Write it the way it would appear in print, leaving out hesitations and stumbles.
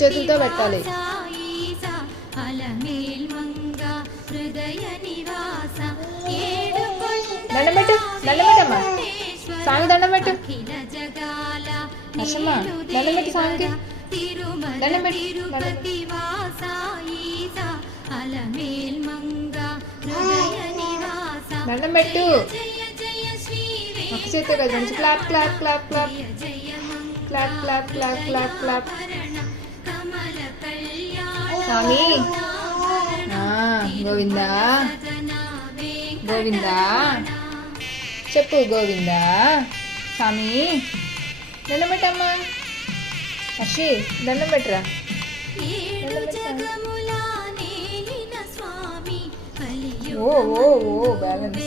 చేతులతో పెట్టాలి. దండం పెట్టు, దండం పెట్టమ్మా. స్వామి దండం పెట్టు. హర్షమ్మ దండం పెట్టు స్వామికి. దండం పెట్టు. దండం పెట్టు. ఒక చేతితో కదా మంచి clap clap clap clap clap clap clap clap clap. స్వామి గోవిందా గోవిందా చెప్పు. గోవిందా స్వామి దండం పెట్టమ్మా. హర్షి దండం పెట్టరా. ఓ ఓ ఓ బ్యాలెన్స్.